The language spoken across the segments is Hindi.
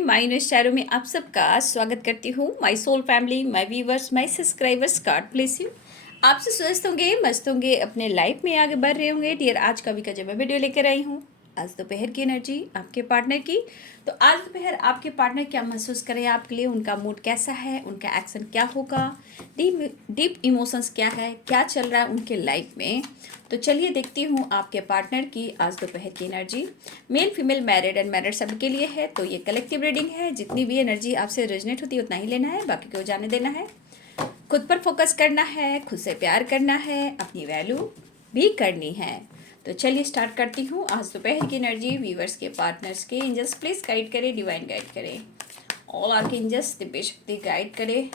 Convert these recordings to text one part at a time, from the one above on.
माई न्यूज चैनल में आप सबका स्वागत करती हूँ। My soul family, my viewers, my subscribers, God bless you. आप सब स्वस्थ होंगे, मस्त होंगे, अपने लाइफ में आगे बढ़ रहे होंगे। डियर, आज का वीक का जब मैं वीडियो लेकर आई हूँ, आज दोपहर की एनर्जी आपके पार्टनर की। तो आज दोपहर आपके पार्टनर क्या महसूस करें आपके लिए, उनका मूड कैसा है, उनका एक्शन क्या होगा, डीप इमोशंस क्या है, क्या चल रहा है उनके लाइफ में। तो चलिए देखती हूँ आपके पार्टनर की आज दोपहर की energy. Male female, married and married सभी के लिए है। तो ये कलेक्टिव रीडिंग है, जितनी भी एनर्जी आपसे रेजोनेट होती है उतना ही लेना है, बाकी को जाने देना है। खुद पर फोकस करना है, खुद से प्यार करना है, अपनी वैल्यू भी करनी है। तो चलिए स्टार्ट करती हूँ आज दोपहर की एनर्जी। व्यूवर्स के, पार्टनर्स के, एंजल्स प्लीज गाइड करें, डिवाइन गाइड करें, ऑल आर के एंजल्स दिव्य शक्ति गाइड करें।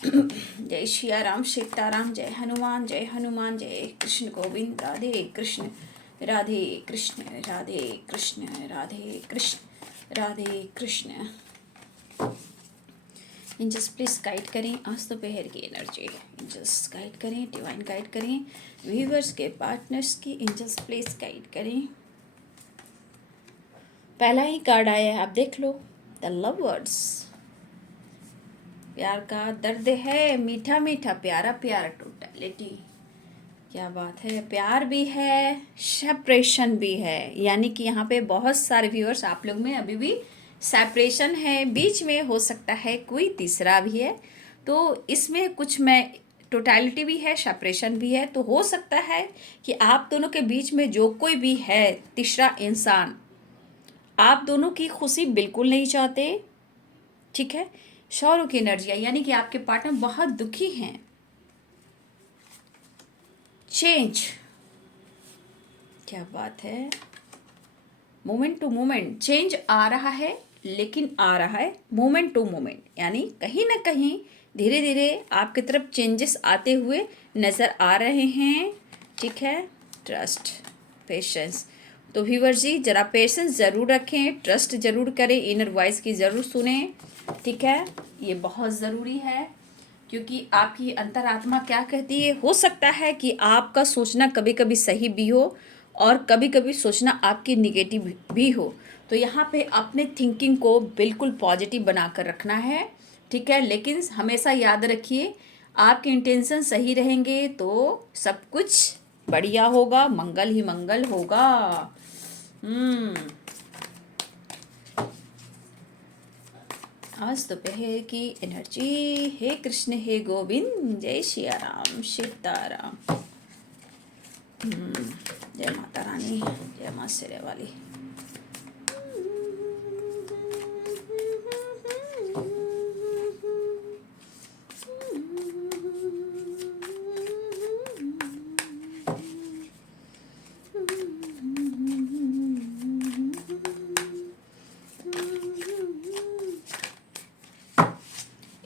जय श्री राम, सीताराम, जय हनुमान, जय हनुमान, जय Krishna Govind, Radhe Krishna, Radhe Krishna, Radhe Krishna, Radhe Krishna, Radhe Krishna. Angels please guide करें आज दोपहर की एनर्जी। एंजल्स गाइड करें, डिवाइन गाइड करें, व्यूवर्स के, पार्टनर्स की एंजल्स प्लीज गाइड करें। पहला ही कार्ड आया है, आप देख लो, द लवर्स। प्यार का दर्द है, मीठा मीठा, प्यारा प्यारा, टोटलिटी। क्या बात है, प्यार भी है, सेपरेशन भी है। यानी कि यहाँ पे बहुत सारे व्यूअर्स आप लोग में अभी भी सेपरेशन है, बीच में हो सकता है कोई तीसरा भी है। तो इसमें कुछ में टोटलिटी भी है, सेपरेशन भी है। तो हो सकता है कि आप दोनों के बीच में जो कोई भी है तीसरा इंसान, आप दोनों की खुशी बिल्कुल नहीं चाहते, ठीक है। शौरों की एनर्जी है, यानी कि आपके पार्टनर बहुत दुखी हैं। चेंज, क्या बात है, मोमेंट टू मोमेंट चेंज आ रहा है, लेकिन आ रहा है मोमेंट टू मोमेंट, यानी कहीं ना कहीं धीरे धीरे आपकी तरफ चेंजेस आते हुए नज़र आ रहे हैं, ठीक है। Trust, patience. तो व्यूअर जी जरा पेशेंस ज़रूर रखें, ट्रस्ट ज़रूर करें, इनर वॉइस की ज़रूर सुने, ठीक है। ये बहुत ज़रूरी है, क्योंकि आपकी अंतरात्मा क्या कहती है। हो सकता है कि आपका सोचना कभी कभी सही भी हो और कभी कभी सोचना आपकी निगेटिव भी हो। तो यहाँ पे अपने थिंकिंग को बिल्कुल पॉजिटिव बनाकर रखना है, ठीक है। लेकिन हमेशा याद रखिए, आपके इंटेंशन सही रहेंगे तो सब कुछ बढ़िया होगा, मंगल ही मंगल होगा। आज दोपहर की एनर्जी, हे कृष्ण, हे गोविंद, जय श्री राम, सीताराम। जय माता रानी, जय माँ Sherawali.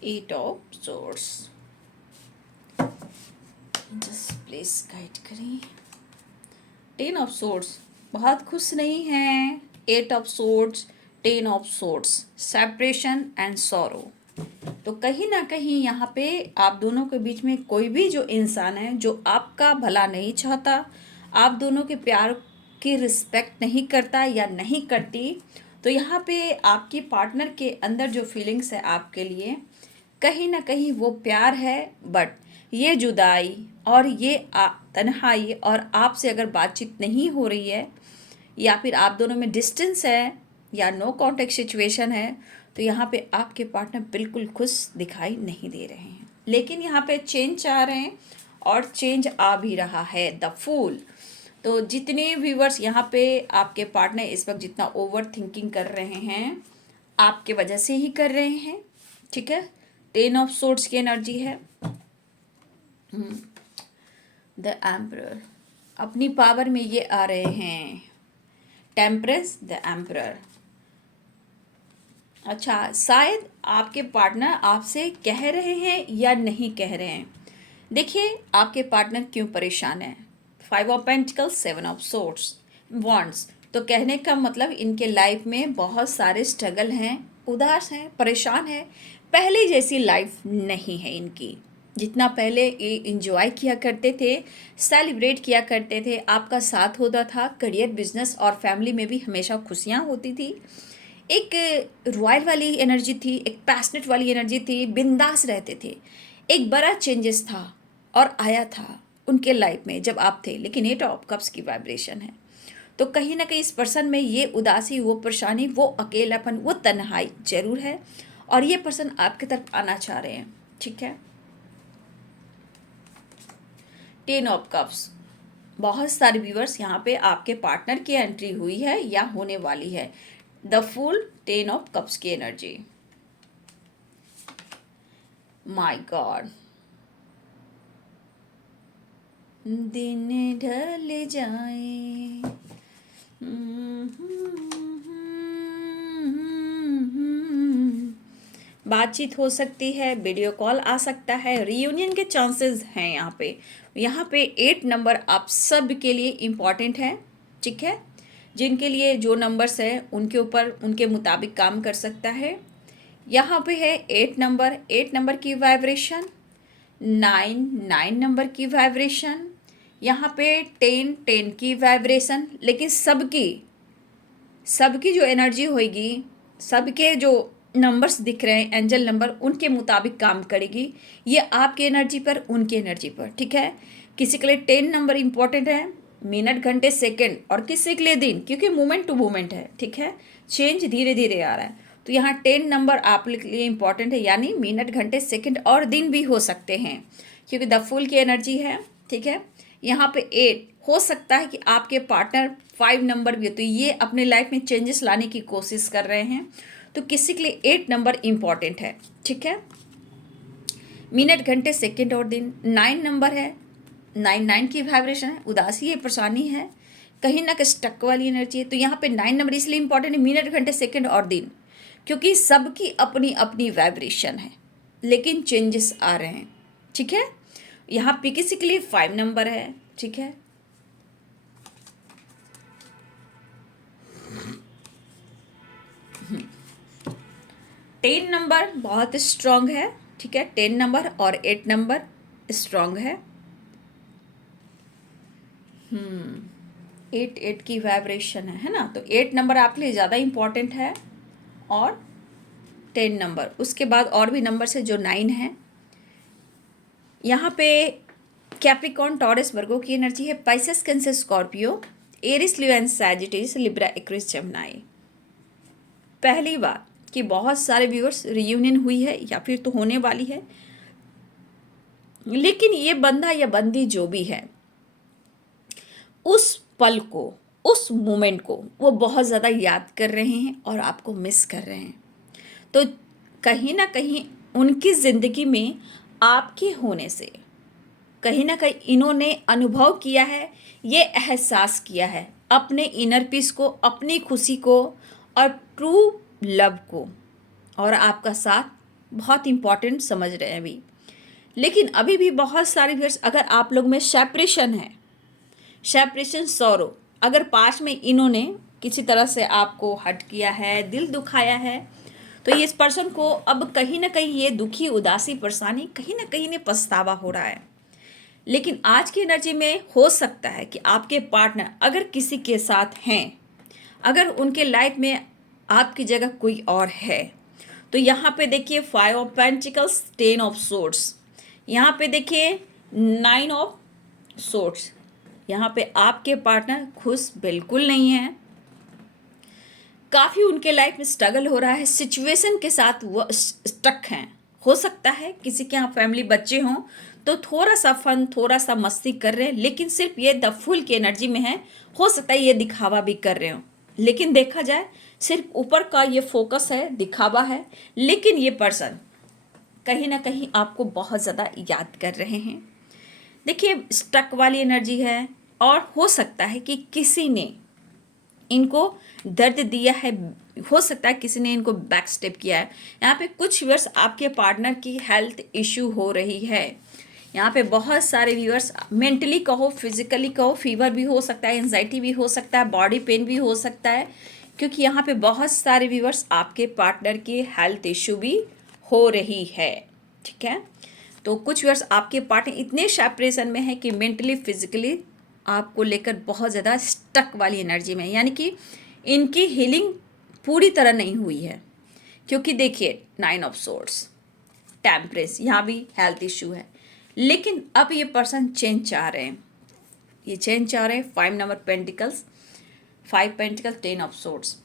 Eight of swords, just please guide करें। टेन ऑफ सोर्ड्स, बहुत खुश नहीं हैं। Eight of swords, ten of swords, separation and sorrow. तो कहीं ना कहीं यहाँ पे आप दोनों के बीच में कोई भी जो इंसान है जो आपका भला नहीं चाहता, आप दोनों के प्यार की रिस्पेक्ट नहीं करता या नहीं करती। तो यहाँ पे आपकी पार्टनर के अंदर जो फीलिंग्स है आपके लिए, कहीं ना कहीं वो प्यार है, बट ये जुदाई और ये तन्हाई और आपसे अगर बातचीत नहीं हो रही है, या फिर आप दोनों में डिस्टेंस है या नो कांटेक्ट सिचुएशन है, तो यहाँ पे आपके पार्टनर बिल्कुल खुश दिखाई नहीं दे रहे हैं। लेकिन यहाँ पे चेंज चाह रहे हैं और चेंज आ भी रहा है, द फूल। तो जितने व्यूवर्स यहाँ पे आपके पार्टनर इस वक्त जितना ओवर थिंकिंग कर रहे हैं, आपके वजह से ही कर रहे हैं, ठीक है। टेन ऑफ सोर्ड्स की एनर्जी है। द एम्परर, अपनी पावर में ये आ रहे हैं। Temperance, the emperor. अच्छा, शायद आपके पार्टनर आपसे कह रहे हैं या नहीं कह रहे हैं। देखिए आपके पार्टनर क्यों परेशान है। 5 of pentacles, 7 of swords, wands. तो कहने का मतलब इनके लाइफ में बहुत सारे स्ट्रगल हैं, उदास हैं, परेशान हैं। पहले जैसी लाइफ नहीं है इनकी। जितना पहले ये इंजॉय किया करते थे, सेलिब्रेट किया करते थे, आपका साथ होता था, करियर, बिजनेस और फैमिली में भी हमेशा खुशियाँ होती थी। एक रॉयल वाली एनर्जी थी, एक पैशनेट वाली एनर्जी थी, बिंदास रहते थे। एक बड़ा चेंजेस था और आया था उनके लाइफ में जब आप थे, लेकिन 8 ऑफ कप्स की वाइब्रेशन है। तो कहीं ना कहीं इस पर्सन में ये उदासी, वो परेशानी, वो अकेलापन, वो तन्हाई जरूर है, और ये पर्सन आपकी तरफ आना चाह रहे हैं। ठीक है। 10 ऑफ कप्स, बहुत सारे व्यूअर्स यहाँ पे आपके पार्टनर की एंट्री हुई है या होने वाली है। द फुल 10 ऑफ कप्स की एनर्जी, माय गॉड। दिन ढल जाए, बातचीत हो सकती है, वीडियो कॉल आ सकता है, रियूनियन के चांसेस हैं यहाँ पे। यहाँ पे 8 नंबर आप सब के लिए इम्पॉर्टेंट है। ठीक है। जिनके लिए जो नंबर्स है उनके ऊपर उनके मुताबिक काम कर सकता है। यहाँ पे है 8 नंबर, 8 नंबर की वाइब्रेशन, 9 नंबर की वाइब्रेशन, यहाँ पे 10 की वाइब्रेशन। लेकिन सबकी जो एनर्जी होगी, सबके जो नंबर्स दिख रहे हैं एंजल नंबर, उनके मुताबिक काम करेगी। ये आपकी एनर्जी पर, उनकी एनर्जी पर। ठीक है। किसी के लिए 10 नंबर इम्पॉर्टेंट है, मिनट घंटे सेकंड, और किसी के लिए दिन, क्योंकि मोमेंट टू मोमेंट है। ठीक है। चेंज धीरे धीरे आ रहा है, तो यहाँ 10 नंबर आप लिए इम्पॉर्टेंट है, यानी मिनट घंटे सेकंड और दिन भी हो सकते हैं, क्योंकि द फुल की एनर्जी है। ठीक है। यहाँ पे 8 हो सकता है कि आपके पार्टनर 5 नंबर भी हो, तो ये अपने लाइफ में चेंजेस लाने की कोशिश कर रहे हैं। तो किसी के लिए 8 नंबर इम्पॉर्टेंट है। ठीक है। मिनट घंटे सेकंड और दिन। 9 नंबर है, 9 की वाइब्रेशन है, उदासी है, परेशानी है, कहीं ना कहीं स्टक वाली एनर्जी है। तो यहाँ पे 9 नंबर इसलिए इम्पॉर्टेंट है, मिनट घंटे सेकंड और दिन, क्योंकि सबकी अपनी अपनी वाइब्रेशन है, लेकिन चेंजेस आ रहे हैं। ठीक है। यहाँ पे किसी के लिए 5 नंबर है। ठीक है। टेन नंबर बहुत स्ट्रांग है। ठीक है। 10 नंबर और 8 नंबर स्ट्रांग है। 8 की वाइब्रेशन है ना, तो 8 नंबर आपके लिए ज़्यादा इम्पॉर्टेंट है, और 10 नंबर, उसके बाद और भी नंबर से जो 9 है। यहाँ पे कैप्रिकॉर्न, टॉरस, वर्गो की एनर्जी है, Pisces, Cancer, Scorpio, Aries, Leo and Sagittarius, Libra, Aquarius, Gemini. पहली बार कि बहुत सारे व्यूअर्स रियूनियन हुई है या फिर तो होने वाली है, लेकिन ये बंदा या बंदी जो भी है, उस पल को, उस मोमेंट को वो बहुत ज़्यादा याद कर रहे हैं और आपको मिस कर रहे हैं। तो कहीं ना कहीं उनकी ज़िंदगी में आपके होने से कहीं ना कहीं इन्होंने अनुभव किया है, ये एहसास किया है अपने इनर पीस को, अपनी खुशी को और ट्रू लव को, और आपका साथ बहुत इम्पॉर्टेंट समझ रहे हैं अभी। लेकिन अभी भी बहुत सारे व्यूअर्स, अगर आप लोग में सेपरेशन है, सेपरेशन सॉरो, अगर पास में इन्होंने किसी तरह से आपको हर्ट किया है, दिल दुखाया है, तो ये इस पर्सन को अब कहीं ना कहीं ये दुखी, उदासी, परेशानी, कहीं ना कहीं ने पछतावा हो रहा है। लेकिन आज की एनर्जी में हो सकता है कि आपके पार्टनर अगर किसी के साथ हैं, अगर उनके लाइफ में आपकी जगह कोई और है, तो यहाँ पे देखिए 5 ऑफ पेंटिकल्स, 10 ऑफ सोर्ड्स, यहाँ पे देखिए 9 ऑफ सोर्ड्स। यहाँ पे आपके पार्टनर खुश बिल्कुल नहीं है, काफ़ी उनके लाइफ में स्ट्रगल हो रहा है, सिचुएशन के साथ वो स्टक हैं। हो सकता है किसी के यहाँ फैमिली, बच्चे हों, तो थोड़ा सा फन, थोड़ा सा मस्ती कर रहे हैं, लेकिन सिर्फ ये द फुल की एनर्जी में है। हो सकता है ये दिखावा भी कर रहे हो, लेकिन देखा जाए सिर्फ ऊपर का ये फोकस है, दिखावा है, लेकिन ये पर्सन कहीं ना कहीं आपको बहुत ज़्यादा याद कर रहे हैं। देखिए स्टक वाली एनर्जी है, और हो सकता है कि किसी ने इनको दर्द दिया है, हो सकता है किसी ने इनको बैक स्टेप किया है। यहाँ पे कुछ व्यूअर्स आपके पार्टनर की हेल्थ इशू हो रही है। यहाँ पे बहुत सारे व्यूअर्स मेंटली कहो, फिजिकली कहो, फीवर भी हो सकता है, एंजाइटी भी हो सकता है, बॉडी पेन भी हो सकता है, क्योंकि यहाँ पे बहुत सारे व्यूअर्स आपके पार्टनर की हेल्थ इशू भी हो रही है। ठीक है। तो कुछ व्यूअर्स आपके पार्टनर इतने सेपरेशन में है कि मेंटली, फिजिकली आपको लेकर बहुत ज़्यादा स्टक वाली एनर्जी में है, यानी कि इनकी हीलिंग पूरी तरह नहीं हुई है, क्योंकि देखिए 9 ऑफ सोर्ड्स, टेम्परेंस, यहाँ भी हेल्थ इशू है। लेकिन अब ये पर्सन चेंज चाह रहे हैं, ये चेंज चाह रहे हैं। 5 number pentacles, 5 pentacle, 10 of swords.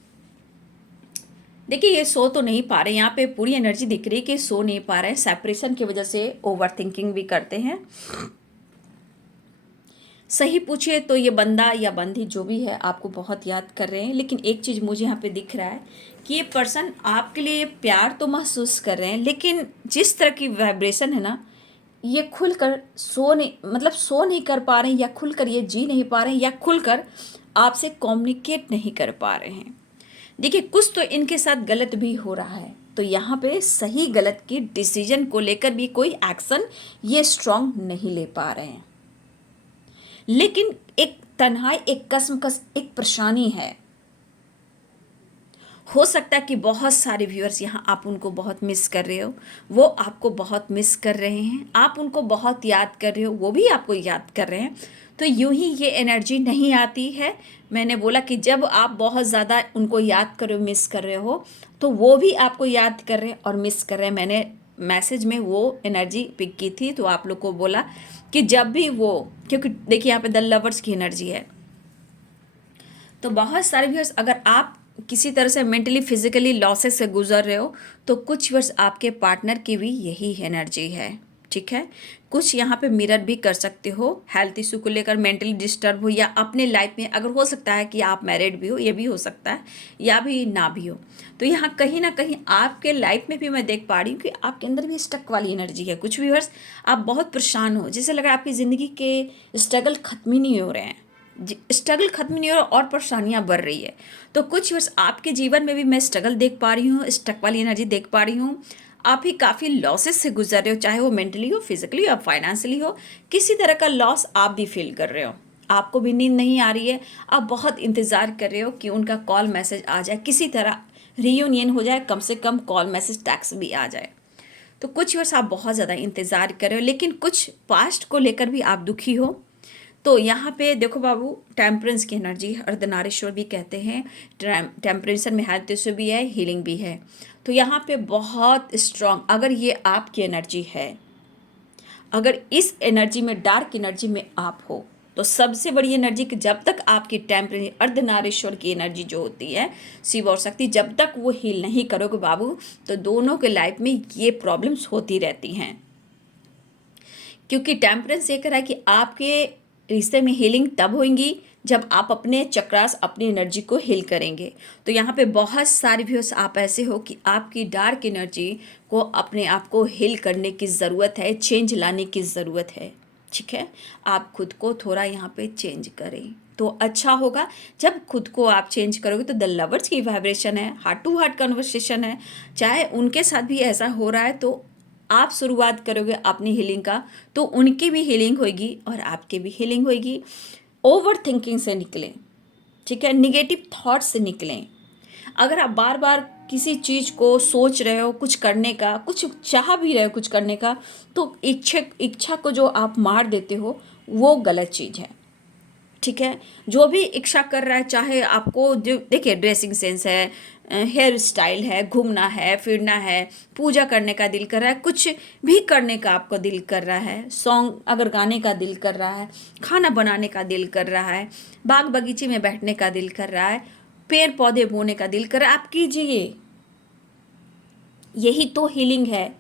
देखिए ये सो तो नहीं पा रहे, यहाँ पे पूरी एनर्जी दिख रही है कि सो नहीं पा रहे हैं। सेपरेशन की वजह से ओवर थिंकिंग भी करते हैं। सही पूछिए तो ये बंदा या बंदी जो भी है आपको बहुत याद कर रहे हैं। लेकिन एक चीज़ मुझे यहाँ पे दिख रहा है कि ये पर्सन आपके लिए प्यार तो महसूस कर रहे हैं, लेकिन जिस तरह की वाइब्रेशन है ना, ये खुलकर सो नहीं, मतलब सो नहीं कर पा रहे हैं, या खुलकर ये जी नहीं पा रहे हैं, या खुलकर आपसे कम्युनिकेट नहीं कर पा रहे हैं। देखिए कुछ तो इनके साथ गलत भी हो रहा है, तो यहाँ पे सही गलत की डिसीजन को लेकर भी कोई एक्शन ये स्ट्रांग नहीं ले पा रहे हैं। लेकिन एक तन्हाई, एक कसमकस, एक परेशानी है। हो सकता है कि बहुत सारे व्यूअर्स यहाँ आप उनको बहुत मिस कर रहे हो, वो आपको बहुत मिस कर रहे हैं, आप उनको बहुत याद कर रहे हो, वो भी आपको याद कर रहे हैं। तो यूं ही ये एनर्जी नहीं आती है। मैंने बोला कि जब आप बहुत ज़्यादा उनको याद कर रहे हो, मिस कर रहे हो, तो वो भी आपको याद कर रहे हैं और मिस कर रहे हैं। मैंने मैसेज में वो एनर्जी पिक की थी, तो आप लोग को बोला कि जब भी वो, क्योंकि देखिए यहाँ पे द लवर्स की एनर्जी है, तो बहुत सारे व्यूअर्स अगर आप किसी तरह से मेंटली फिजिकली लॉसेस से गुजर रहे हो, तो कुछ व्यूअर्स आपके पार्टनर की भी यही एनर्जी है। ठीक है, कुछ यहाँ पे मिरर भी कर सकते हो हेल्थ इशू को लेकर, मेंटली डिस्टर्ब हो, या अपने लाइफ में अगर हो सकता है कि आप मैरिड भी हो, ये भी हो सकता है, या भी ना भी हो। तो यहाँ कहीं ना कहीं आपके लाइफ में भी मैं देख पा रही हूँ कि आपके अंदर भी स्टक वाली एनर्जी है। कुछ व्यूअर्स आप बहुत परेशान हो, जैसे लग रहा है आपकी ज़िंदगी के स्ट्रगल खत्म ही नहीं हो रहे हैं, स्ट्रगल खत्म नहीं हो रहा और परेशानियां बढ़ रही है। तो कुछ वर्ष आपके जीवन में भी मैं स्ट्रगल देख पा रही हूँ, स्टक वाली एनर्जी देख पा रही हूँ। आप ही काफ़ी लॉसेस से गुजर रहे हो, चाहे वो मेंटली हो, फिजिकली हो, फाइनेंशियली हो, किसी तरह का लॉस आप भी फील कर रहे हो। आपको भी नींद नहीं आ रही है, आप बहुत इंतज़ार कर रहे हो कि उनका कॉल मैसेज आ जाए, किसी तरह रीयूनियन हो जाए, कम से कम कॉल मैसेज टैक्स भी आ जाए। तो कुछ वर्ष आप बहुत ज़्यादा इंतज़ार कर रहे हो, लेकिन कुछ पास्ट को लेकर भी आप दुखी हो। तो यहाँ पे देखो बाबू, टेम्परेंस की एनर्जी अर्धनारीश्वर भी कहते हैं। टेम्परेचर में हेल्थ इशू भी है, हीलिंग भी है। तो यहाँ पे बहुत स्ट्रांग, अगर ये आपकी एनर्जी है, अगर इस एनर्जी में, डार्क एनर्जी में आप हो, तो सबसे बड़ी एनर्जी कि जब तक आपकी टेम्परेचर अर्धनारीश्वर की एनर्जी जो होती है, शिव और शक्ति, जब तक वो हील नहीं करोगे बाबू, तो दोनों के लाइफ में ये प्रॉब्लम्स होती रहती हैं। क्योंकि टेम्परेंस ये कह रहा है कि आपके रिश्ते में हीलिंग तब होंगी जब आप अपने चक्रास, अपनी एनर्जी को हील करेंगे। तो यहाँ पे बहुत सारे व्यूअर्स आप ऐसे हो कि आपकी डार्क एनर्जी को अपने आप को हील करने की ज़रूरत है, चेंज लाने की ज़रूरत है। ठीक है, आप खुद को थोड़ा यहाँ पे चेंज करें तो अच्छा होगा। जब खुद को आप चेंज करोगे तो द लवर्स की वाइब्रेशन है, हार्ट टू हार्ट कन्वर्सेशन है, चाहे उनके साथ भी ऐसा हो रहा है, तो आप शुरुआत करोगे अपनी हीलिंग का, तो उनकी भी हीलिंग होगी और आपकी भी हीलिंग होगी। ओवर थिंकिंग से निकलें, ठीक है, निगेटिव थॉट से निकलें। अगर आप बार बार किसी चीज़ को सोच रहे हो, कुछ करने का, कुछ चाह भी रहे हो कुछ करने का, तो इच्छा को जो आप मार देते हो, वो गलत चीज़ है। ठीक है, जो भी इच्छा कर रहा है, चाहे आपको जो देखिए ड्रेसिंग सेंस है, हेयर स्टाइल है, घूमना है, फिरना है, पूजा करने का दिल कर रहा है, कुछ भी करने का आपको दिल कर रहा है, सॉन्ग अगर गाने का दिल कर रहा है, खाना बनाने का दिल कर रहा है, बाग बगीचे में बैठने का दिल कर रहा है, पेड़ पौधे बोने का दिल कर रहा है, आप कीजिए। यही तो हीलिंग है,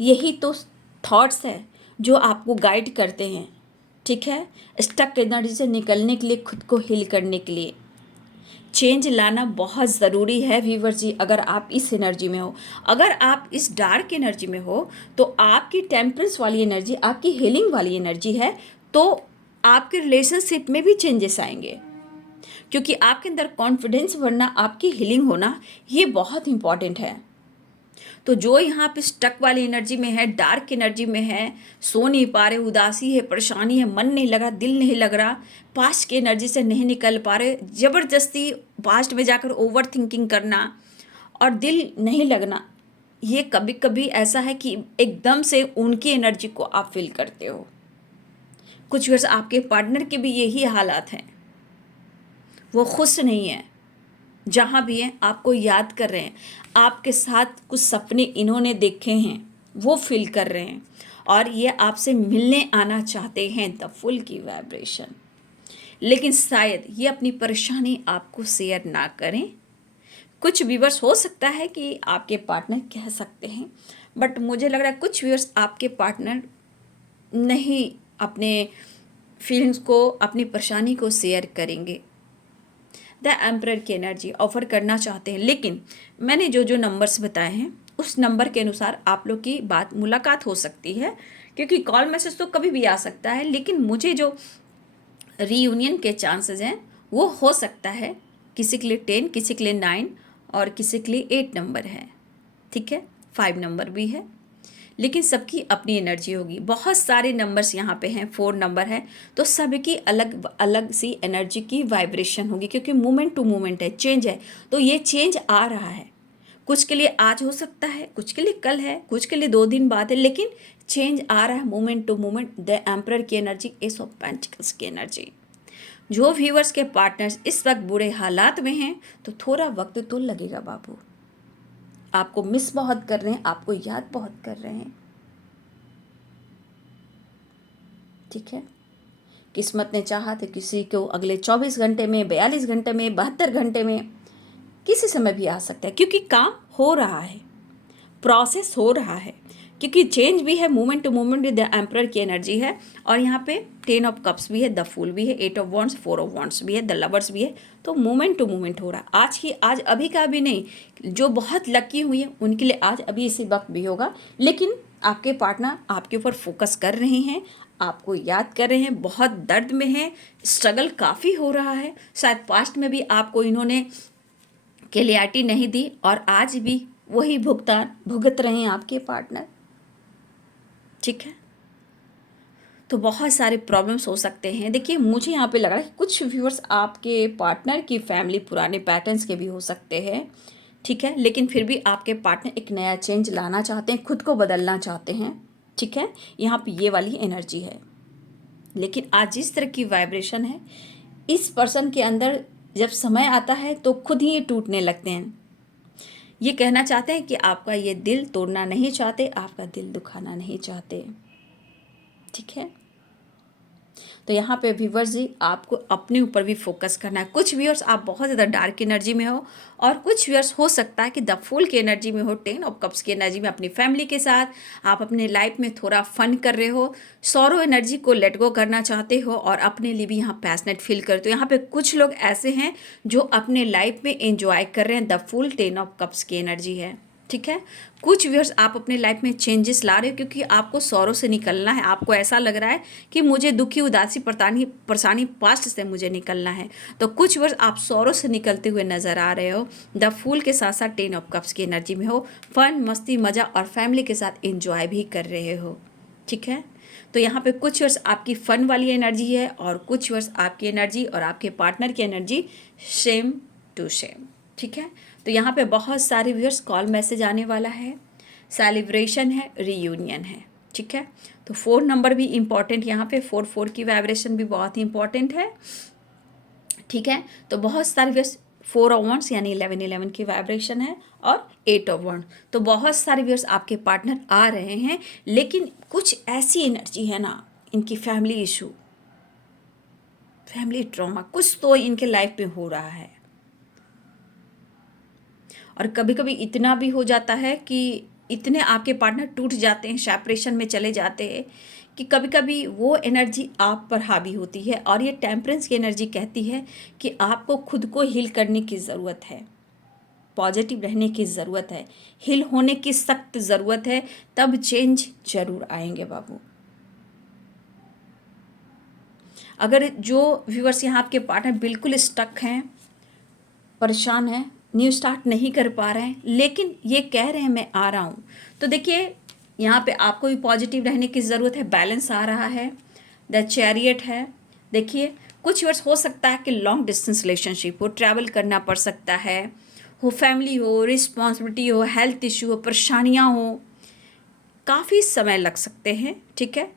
यही तो थॉट्स है जो आपको गाइड करते हैं। ठीक है, स्टक एनर्जी से निकलने के लिए, खुद को हील करने के लिए चेंज लाना बहुत ज़रूरी है व्यूवर जी। अगर आप इस एनर्जी में हो, अगर आप इस डार्क एनर्जी में हो, तो आपकी टेम्परेंस वाली एनर्जी, आपकी हीलिंग वाली एनर्जी है, तो आपके रिलेशनशिप में भी चेंजेस आएंगे। क्योंकि आपके अंदर कॉन्फिडेंस बढ़ना, आपकी हीलिंग होना, ये बहुत इंपॉर्टेंट है। तो जो यहाँ पे स्टक वाली एनर्जी में है, डार्क एनर्जी में है, सो नहीं पा रहे, उदासी है, परेशानी है, मन नहीं लग रहा, दिल नहीं लग रहा, पास्ट की एनर्जी से नहीं निकल पा रहे, ज़बरदस्ती पास्ट में जाकर ओवर थिंकिंग करना और दिल नहीं लगना, ये कभी कभी ऐसा है कि एकदम से उनकी एनर्जी को आप फील करते हो। कुछ वर्ष आपके पार्टनर के भी यही हालात हैं, वो खुश नहीं है, जहाँ भी हैं आपको याद कर रहे हैं, आपके साथ कुछ सपने इन्होंने देखे हैं वो फील कर रहे हैं, और ये आपसे मिलने आना चाहते हैं, द फुल की वाइब्रेशन। लेकिन शायद ये अपनी परेशानी आपको शेयर ना करें। कुछ व्यूअर्स हो सकता है कि आपके पार्टनर कह सकते हैं, बट मुझे लग रहा है कुछ व्यूअर्स आपके पार्टनर नहीं अपने फीलिंग्स को, अपनी परेशानी को शेयर करेंगे। द एम्परर की एनर्जी ऑफर करना चाहते हैं, लेकिन मैंने जो जो नंबर्स बताए हैं उस नंबर के अनुसार आप लोग की बात मुलाकात हो सकती है, क्योंकि कॉल मैसेज तो कभी भी आ सकता है, लेकिन मुझे जो रीयूनियन के चांसेस हैं वो हो सकता है किसी के लिए 10, किसी के लिए 9 और किसी के लिए 8 नंबर है, ठीक है, 5 नंबर भी है, लेकिन सबकी अपनी एनर्जी होगी। बहुत सारे नंबर्स यहाँ पे हैं, 4 नंबर है, तो सबकी अलग अलग सी एनर्जी की वाइब्रेशन होगी, क्योंकि मोमेंट टू मोमेंट है, चेंज है, तो ये चेंज आ रहा है। कुछ के लिए आज हो सकता है, कुछ के लिए कल है, कुछ के लिए 2 दिन बाद है, लेकिन चेंज आ रहा है moment to moment. The emperor की एनर्जी, एस ऑफ पेंटिकल्स की एनर्जी। जो व्यूअर्स के पार्टनर्स इस वक्त बुरे हालात में हैं, तो थोड़ा वक्त तो लगेगा बाबू, आपको मिस बहुत कर रहे हैं, आपको याद बहुत कर रहे हैं, ठीक है। किस्मत ने चाहा तो किसी को अगले 24 घंटे में, 42 घंटे में, 72 घंटे में, किसी समय भी आ सकता है, क्योंकि काम हो रहा है, प्रोसेस हो रहा है, क्योंकि चेंज भी है, movement to movement the emperor की एनर्जी है। और यहाँ पे 10 ऑफ कप्स भी है, द फूल भी है, 8 ऑफ वॉन्ड्स, 4 ऑफ वॉन्ड्स भी है, द लवर्स भी है, तो मूवमेंट टू मूवमेंट हो रहा है। आज ही आज, अभी का भी नहीं, जो बहुत लकी हुई है उनके लिए आज अभी इसी वक्त भी होगा, लेकिन आपके पार्टनर आपके ऊपर फोकस कर रहे हैं, आपको याद कर रहे हैं, बहुत दर्द में हैं, स्ट्रगल काफ़ी हो रहा है, शायद पास्ट में भी आपको इन्होंने क्लियरिटी नहीं दी और आज भी वही भुगतान भुगत रहे हैं आपके पार्टनर, ठीक है। तो बहुत सारे प्रॉब्लम्स हो सकते हैं। देखिए, मुझे यहाँ पे लग रहा है कि कुछ व्यूअर्स आपके पार्टनर की फैमिली पुराने पैटर्न्स के भी हो सकते हैं, ठीक है, लेकिन फिर भी आपके पार्टनर एक नया चेंज लाना चाहते हैं, खुद को बदलना चाहते हैं, ठीक है, यहाँ पे ये वाली एनर्जी है। लेकिन आज जिस तरह की वाइब्रेशन है इस पर्सन के अंदर, जब समय आता है तो खुद ही ये टूटने लगते हैं। ये कहना चाहते हैं कि आपका ये दिल तोड़ना नहीं चाहते, आपका दिल दुखाना नहीं चाहते, ठीक है। तो यहाँ पे व्यूअर्स जी, आपको अपने ऊपर भी फोकस करना है। कुछ व्यूअर्स आप बहुत ज़्यादा डार्क एनर्जी में हो, और कुछ व्यूअर्स हो सकता है कि द फूल की एनर्जी में हो, 10 ऑफ कप्स की एनर्जी में, अपनी फैमिली के साथ आप अपने लाइफ में थोड़ा फन कर रहे हो, सौरो एनर्जी को लेट गो करना चाहते हो और अपने लिए भी यहाँ पैशनेट फील करते हो। यहाँ पे कुछ लोग ऐसे हैं जो अपने लाइफ में एंजॉय कर रहे हैं, द फुल 10 ऑफ कप्स की एनर्जी है, ठीक है। कुछ व्यूअर्स आप अपने लाइफ में चेंजेस ला रहे हो, क्योंकि आपको सौरों से निकलना है, आपको ऐसा लग रहा है कि मुझे दुखी, उदासी, परेशानी पास्ट से मुझे निकलना है। तो कुछ व्यूअर्स आप सौरों से निकलते हुए नजर आ रहे हो, द फूल के साथ साथ 10 ऑफ कप्स की एनर्जी में हो, फन, मस्ती, मजा और फैमिली के साथ एंजॉय भी कर रहे हो, ठीक है। तो यहाँ पे कुछ वर्ष आपकी फन वाली एनर्जी है और कुछ वर्ष आपकी एनर्जी और आपके पार्टनर की एनर्जी सेम टू सेम, ठीक है। तो यहाँ पे बहुत सारे व्यूअर्स कॉल मैसेज आने वाला है, सेलिब्रेशन है, रीयूनियन है, ठीक है। तो 4 नंबर भी इम्पॉर्टेंट, यहाँ पे 4 की वाइब्रेशन भी बहुत ही इम्पॉर्टेंट है, ठीक है। तो बहुत सारे व्यूअर्स 4 ऑफ वॉन्ड्स यानी 11 की वाइब्रेशन है और 8 ऑफ वॉन्ड, तो बहुत सारे व्यूअर्स आपके पार्टनर आ रहे हैं, लेकिन कुछ ऐसी एनर्जी है ना, इनकी फैमिली इशू, फैमिली ट्रॉमा कुछ तो इनके लाइफ में हो रहा है। और कभी कभी इतना भी हो जाता है कि इतने आपके पार्टनर टूट जाते हैं, सेपरेशन में चले जाते हैं, कि कभी कभी वो एनर्जी आप पर हावी होती है। और ये टेम्परेंस की एनर्जी कहती है कि आपको खुद को हील करने की ज़रूरत है, पॉजिटिव रहने की ज़रूरत है, हील होने की सख्त ज़रूरत है, तब चेंज जरूर आएंगे बाबू। अगर जो व्यूअर्स यहाँ आपके पार्टनर बिल्कुल स्टक हैं, परेशान हैं, न्यू स्टार्ट नहीं कर पा रहे हैं, लेकिन ये कह रहे हैं मैं आ रहा हूँ, तो देखिए यहाँ पे आपको भी पॉजिटिव रहने की ज़रूरत है, बैलेंस आ रहा है, द चैरियट है। देखिए कुछ वर्ष हो सकता है कि लॉन्ग डिस्टेंस रिलेशनशिप हो, ट्रैवल करना पड़ सकता है, हो फैमिली हो, रिस्पॉन्सिबिलिटी हो, हेल्थ इशू हो, परेशानियाँ हो, काफ़ी समय लग सकते हैं, ठीक है।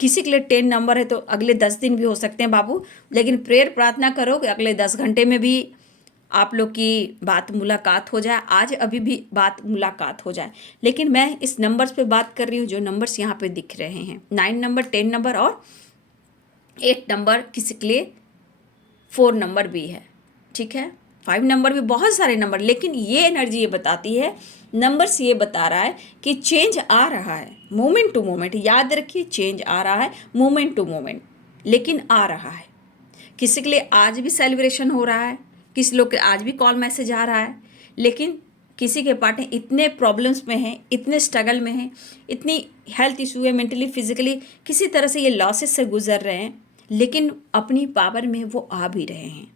किसी के लिए 10 नंबर है तो अगले 10 दिन भी हो सकते हैं बाबू, लेकिन प्रेयर प्रार्थना करो कि अगले 10 घंटे में भी आप लोग की बात मुलाकात हो जाए, आज अभी भी बात मुलाकात हो जाए। लेकिन मैं इस नंबर्स पे बात कर रही हूँ जो नंबर्स यहाँ पे दिख रहे हैं, 9 नंबर, 10 नंबर और 8 नंबर, किसी के लिए 4 नंबर भी है, ठीक है, 5 नंबर भी, बहुत सारे नंबर। लेकिन ये एनर्जी ये बताती है, नंबर्स ये बता रहा है कि चेंज आ रहा है, मोमेंट टू मोमेंट। याद रखिए, चेंज आ रहा है मोमेंट टू मोमेंट, लेकिन आ रहा है। किसी के लिए आज भी सेलिब्रेशन हो रहा है, किसी लोग के आज भी कॉल मैसेज आ रहा है, लेकिन किसी के पार्टनर इतने प्रॉब्लम्स में हैं, इतने स्ट्रगल में हैं, इतनी हेल्थ इशू है, मेंटली फिजिकली किसी तरह से ये लॉसेस से गुजर रहे हैं, लेकिन अपनी पावर में वो आ भी रहे हैं।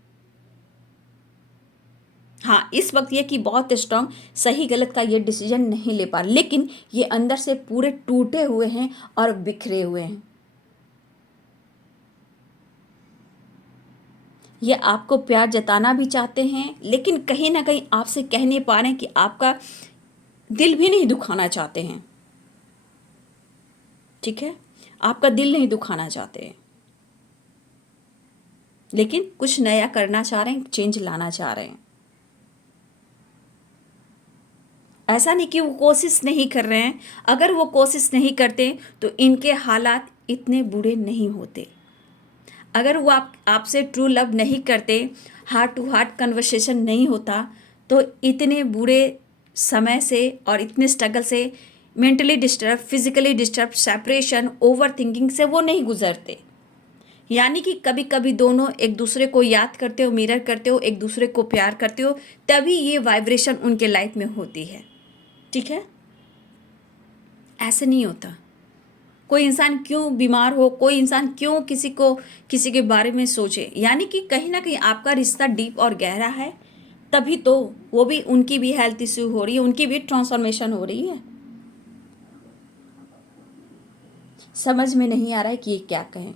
हाँ, इस वक्त ये कि बहुत स्ट्रांग, सही गलत का ये डिसीजन नहीं ले पा रहे, लेकिन ये अंदर से पूरे टूटे हुए हैं और बिखरे हुए हैं। ये आपको प्यार जताना भी चाहते हैं, लेकिन कहीं ना कहीं आपसे कह नहीं पा रहे हैं कि आपका दिल भी नहीं दुखाना चाहते हैं, ठीक है, आपका दिल नहीं दुखाना चाहते हैं, लेकिन कुछ नया करना चाह रहे हैं, चेंज लाना चाह रहे हैं। ऐसा नहीं कि वो कोशिश नहीं कर रहे हैं, अगर वो कोशिश नहीं करते तो इनके हालात इतने बुरे नहीं होते। अगर वो आपसे ट्रू लव नहीं करते, हार्ट टू हार्ट कन्वर्सेशन नहीं होता, तो इतने बुरे समय से और इतने स्ट्रगल से, mentally disturb, physically disturb, separation, over thinking से वो नहीं गुजरते। यानी कि कभी कभी दोनों एक दूसरे को याद करते हो, मिरर करते हो, एक दूसरे को प्यार करते हो, तभी ये वाइब्रेशन उनके लाइफ में होती है, ठीक है। ऐसे नहीं होता। कोई इंसान क्यों बीमार हो, कोई इंसान क्यों किसी के बारे में सोचे, यानी कि कहीं ना कहीं आपका रिश्ता डीप और गहरा है, तभी तो वो भी, उनकी भी हेल्थ इश्यू हो रही है, उनकी भी ट्रांसफॉर्मेशन हो रही है। समझ में नहीं आ रहा है कि ये क्या कहें,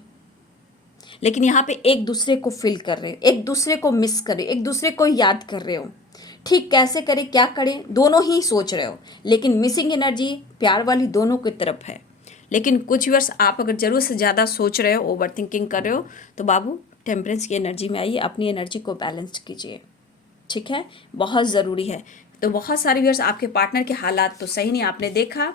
लेकिन यहाँ पे एक दूसरे को फील कर रहे हो, एक दूसरे को मिस कर रहे हो, एक दूसरे को याद कर रहे हो। ठीक कैसे करें, क्या करें, दोनों ही सोच रहे हो, लेकिन मिसिंग एनर्जी प्यार वाली दोनों की तरफ है। लेकिन कुछ वर्ष आप अगर ज़रूरत से ज़्यादा सोच रहे हो, ओवर थिंकिंग कर रहे हो, तो बाबू टेम्परेंस की एनर्जी में आइए, अपनी एनर्जी को बैलेंस कीजिए, ठीक है, बहुत ज़रूरी है। तो बहुत सारे व्यूअर्स, आपके पार्टनर के हालात तो सही नहीं, आपने देखा,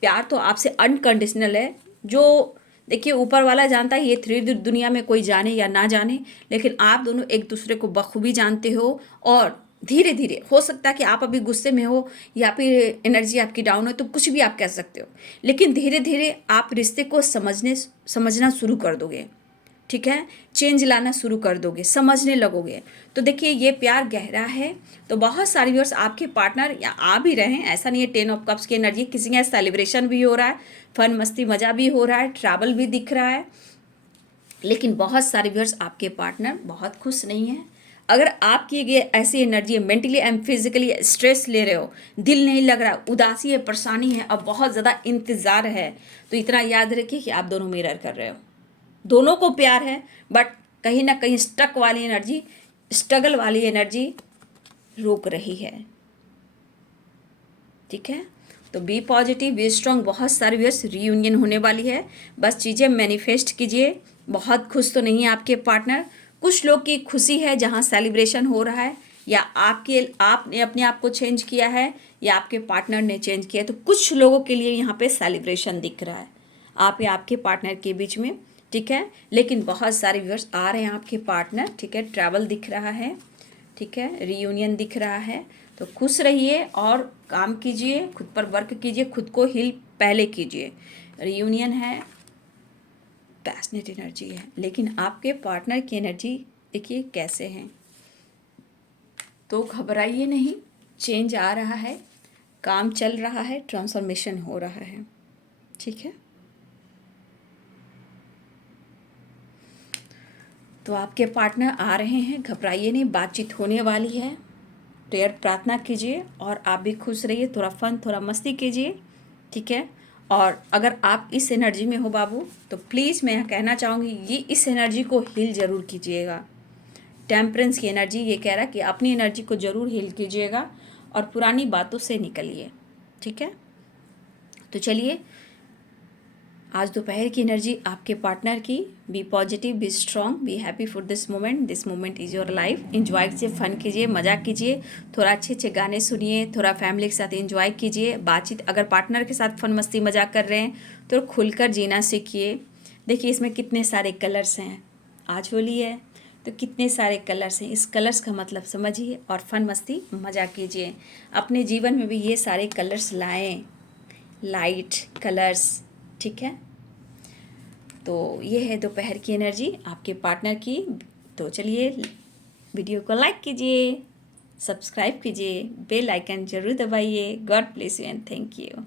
प्यार तो आपसे अनकंडीशनल है। जो देखिए, ऊपर वाला जानता है, ये थ्री दुनिया में कोई जाने या ना जाने, लेकिन आप दोनों एक दूसरे को बखूबी जानते हो। और धीरे धीरे, हो सकता है कि आप अभी गुस्से में हो या फिर एनर्जी आपकी डाउन हो, तो कुछ भी आप कह सकते हो, लेकिन धीरे धीरे आप रिश्ते को समझना शुरू कर दोगे, ठीक है, चेंज लाना शुरू कर दोगे, समझने लगोगे। तो देखिए, ये प्यार गहरा है। तो बहुत सारे व्यूअर्स, आपके पार्टनर या आ भी रहे हैं, ऐसा नहीं है। 10 ऑफ कप्स की एनर्जी, किसी के सेलिब्रेशन भी हो रहा है, फन मस्ती मज़ा भी हो रहा है, ट्रैवल भी दिख रहा है, लेकिन बहुत सारे व्यूअर्स, आपके पार्टनर बहुत खुश नहीं है। अगर आपकी ये ऐसी एनर्जी है, मेंटली एंड फिजिकली स्ट्रेस ले रहे हो, दिल नहीं लग रहा, उदासी है, परेशानी है, अब बहुत ज़्यादा इंतज़ार है, तो इतना याद रखिए कि आप दोनों मिरर कर रहे हो। दोनों को प्यार है, बट कहीं ना कहीं स्टक वाली एनर्जी, स्ट्रगल वाली एनर्जी रोक रही है, ठीक है। तो बी पॉजिटिव, बी स्ट्रांग। बहुत सारे व्यूअर्स, रीयूनियन होने वाली है, बस चीज़ें मैनिफेस्ट कीजिए। बहुत खुश तो नहीं है आपके पार्टनर, कुछ लोग की खुशी है जहाँ सेलिब्रेशन हो रहा है, या आपने अपने आप को चेंज किया है, या आपके पार्टनर ने चेंज किया है। तो कुछ लोगों के लिए यहाँ पे सेलिब्रेशन दिख रहा है आप या आपके पार्टनर के बीच में, ठीक है। लेकिन बहुत सारे व्यूअर्स आ रहे हैं आपके पार्टनर, ठीक है, ट्रैवल दिख रहा है, ठीक है, रीयूनियन दिख रहा है। तो खुश रहिए और काम कीजिए, खुद पर वर्क कीजिए, खुद को हील पहले कीजिए। रीयूनियन है, पैशनेट एनर्जी है, लेकिन आपके पार्टनर की एनर्जी देखिए कैसे हैं। तो घबराइए नहीं, चेंज आ रहा है, काम चल रहा है, ट्रांसफॉर्मेशन हो रहा है, ठीक है। तो आपके पार्टनर आ रहे हैं, घबराइए नहीं, बातचीत होने वाली है। प्रेयर प्रार्थना कीजिए और आप भी खुश रहिए, थोड़ा फन, थोड़ा मस्ती कीजिए, ठीक है। और अगर आप इस एनर्जी में हो बाबू, तो प्लीज़ मैं कहना चाहूँगी, ये इस एनर्जी को हील ज़रूर कीजिएगा। टेम्परेंस की एनर्जी ये कह रहा है कि अपनी एनर्जी को ज़रूर हील कीजिएगा और पुरानी बातों से निकलिए, ठीक है। तो चलिए, आज दोपहर की एनर्जी आपके पार्टनर की, be positive, be strong, be happy for this moment is your life. Enjoy कीजिए, फन कीजिए, मज़ा कीजिए, थोड़ा अच्छे अच्छे गाने सुनिए, थोड़ा फैमिली के साथ इन्जॉय कीजिए, बातचीत, अगर पार्टनर के साथ फन मस्ती मजाक कर रहे हैं तो खुलकर जीना सीखिए। देखिए इसमें कितने सारे कलर्स हैं, आज होली है तो कितने सारे कलर्स हैं, इस कलर्स का मतलब समझिए और फन मस्ती मजाक कीजिए। अपने जीवन में भी ये सारे कलर्स लाएं, लाइट कलर्स, ठीक है। तो ये है दोपहर की एनर्जी आपके पार्टनर की। तो चलिए वीडियो को लाइक कीजिए, सब्सक्राइब कीजिए, बेल आइकन जरूर दबाइए। God bless you and thank you.